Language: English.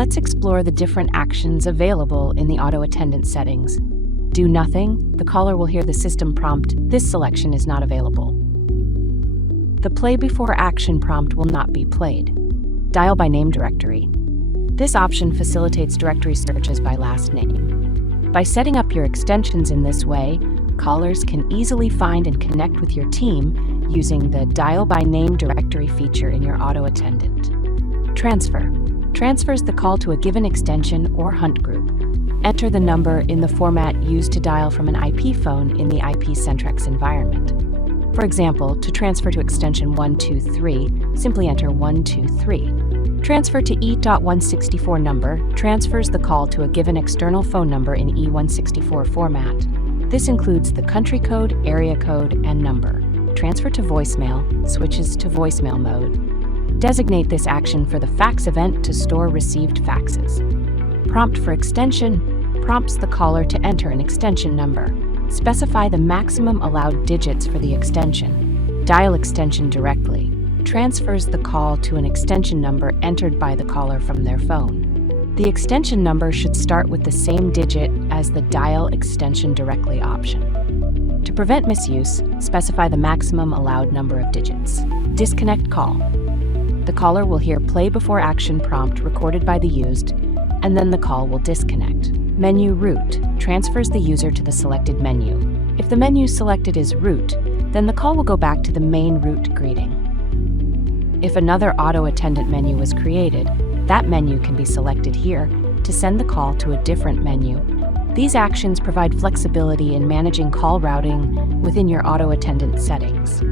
Let's explore the different actions available in the Auto Attendant settings. Do nothing. The caller will hear the system prompt, "This selection is not available." The Play Before Action prompt will not be played. Dial by name directory. This option facilitates directory searches by last name. By setting up your extensions in this way, callers can easily find and connect with your team using the Dial by Name directory feature in your Auto Attendant. Transfer. Transfers the call to a given extension or hunt group. Enter the number in the format used to dial from an IP phone in the IP-Centrex environment. For example, to transfer to extension 123, simply enter 123. Transfer to E.164 number transfers the call to a given external phone number in E164 format. This includes the country code, area code, and number. Transfer to voicemail switches to voicemail mode. Designate this action for the fax event to store received faxes. Prompt for extension prompts the caller to enter an extension number. Specify the maximum allowed digits for the extension. Dial extension directly. Transfers the call to an extension number entered by the caller from their phone. The extension number should start with the same digit as the Dial Extension Directly option. To prevent misuse, specify the maximum allowed number of digits. Disconnect call. The caller will hear Play Before Action prompt recorded by the used, and then the call will disconnect. Menu route transfers the user to the selected menu. If the menu selected is route, then the call will go back to the main route greeting. If another Auto Attendant menu was created, that menu can be selected here to send the call to a different menu. These actions provide flexibility in managing call routing within your Auto Attendant settings.